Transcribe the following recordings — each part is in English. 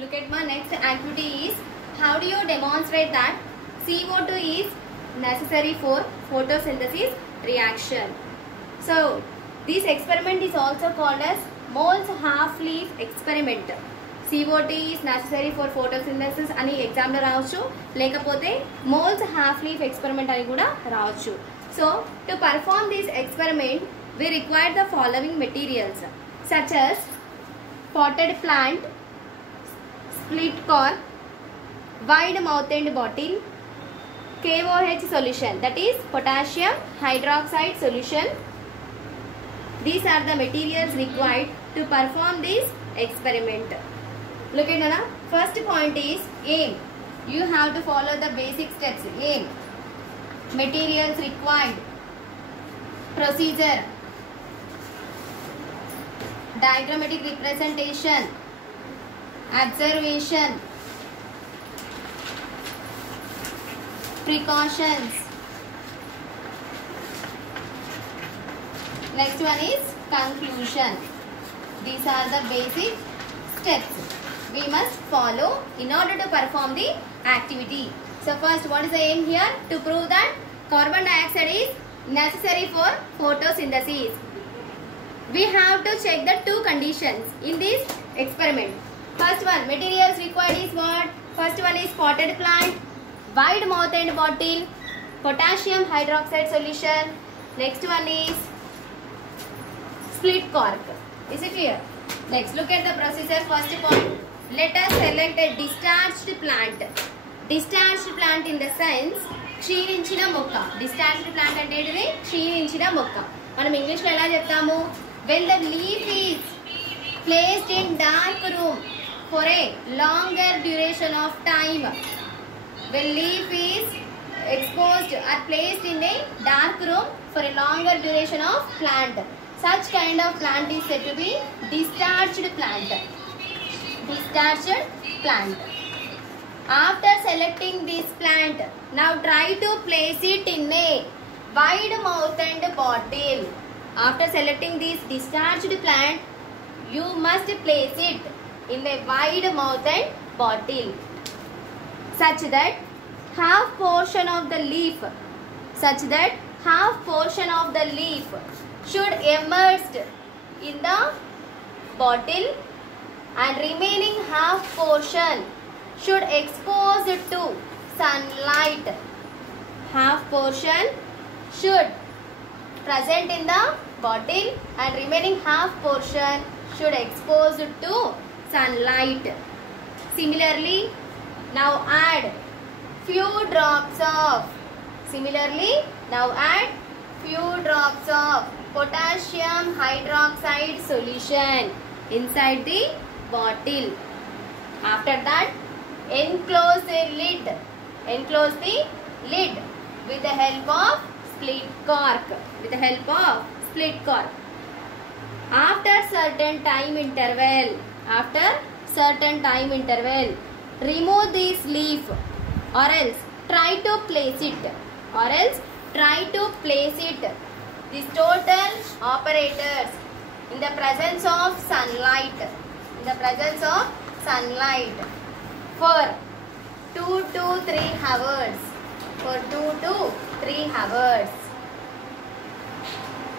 Look at my next activity is how do you demonstrate that CO2 is necessary for photosynthesis reaction. So this experiment is also called as Mole's half-leaf experiment. CO2 is necessary for photosynthesis అని exam లో రావచ్చు, లేకపోతే Mole's half-leaf experiment అని కూడా రావచ్చు. So to perform this experiment we require the following materials such as potted plant, split cork, wide mouthed bottle, KOH solution, that is potassium hydroxide solution. These are the materials required to perform this experiment. Look at Nana. First point is aim. You have to follow the basic steps. Aim, materials required, procedure, diagrammatic representation, observation, precautions. Next one is conclusion. These are the basic steps we must follow in order to perform the activity. So first, what is the aim here? To prove that carbon dioxide is necessary for photosynthesis. We have to check the two conditions in this experiment. First one, materials required is what? First one is potted plant, wide mouthed bottle, potassium hydroxide solution. Next one is split cork. Is it clear? Next, look at the procedure. First point, let us select a discharged plant. Discharged plant in the sense క్షీణించిన మొక్క. Discharged plant అంటే ఏంటిది? క్షీణించిన మొక్క. మనం English లో ఎలా చెప్తాము? When the leaf is placed in dark room for a longer duration of time. When leaf is exposed or placed in a dark room for a longer duration of plant. Such kind of plant is said to be discharged plant. Discharged plant. After selecting this plant, now try to place it in a wide mouthed bottle. After selecting this discharged plant, you must place it in a wide mouthed bottle such that half portion of the leaf should emerge in the bottle and remaining half portion should expose to sunlight. Half portion should present in the bottle and remaining half portion should expose to sunlight. Similarly, now add few drops of potassium hydroxide solution inside the bottle. After that, enclose the lid with the help of split cork. After certain time interval, remove this leaf or else try to place it. These total operators in the presence of sunlight for 2 to 3 hours.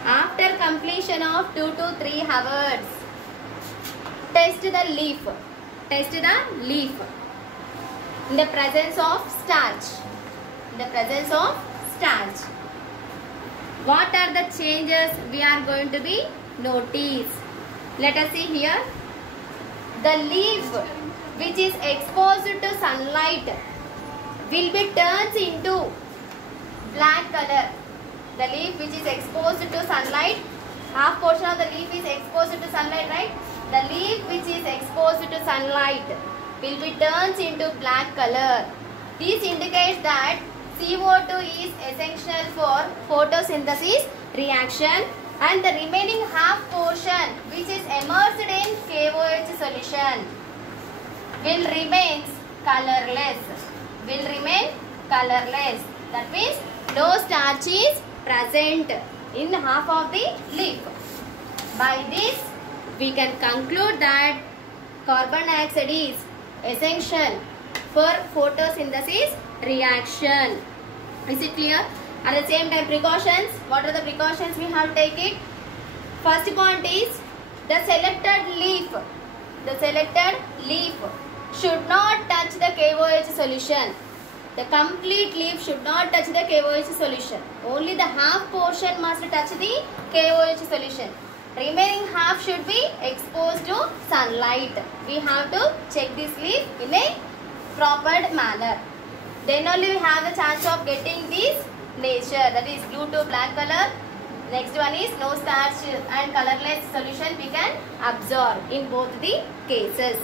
After completion of 2 to 3 hours, test the leaf in the presence of starch. What are the changes we are going to be notice? Let us see here. The leaf which is exposed to sunlight will be turned into black color. The leaf which is exposed to sunlight, half portion of the leaf is exposed to sunlight, right? The leaf which is exposed to sunlight will be turned into black color. This indicates that CO2 is essential for photosynthesis reaction and the remaining half portion which is immersed in KOH solution will remain colorless. That means no starch is present in half of the leaf. By this we can conclude that carbon dioxide is essential for photosynthesis reaction. Is it clear? At the same time, precautions. What are the precautions we have to take it? First point is the selected leaf. The selected leaf should not touch the KOH solution. The complete leaf should not touch the KOH solution. Only the half portion must touch the KOH solution. Remaining half should be exposed to sunlight. We have to check this leaf in a proper manner. Then only we have the chance of getting this nature, that is blue to black color. Next one is no starch and colorless solution we can absorb in both the cases.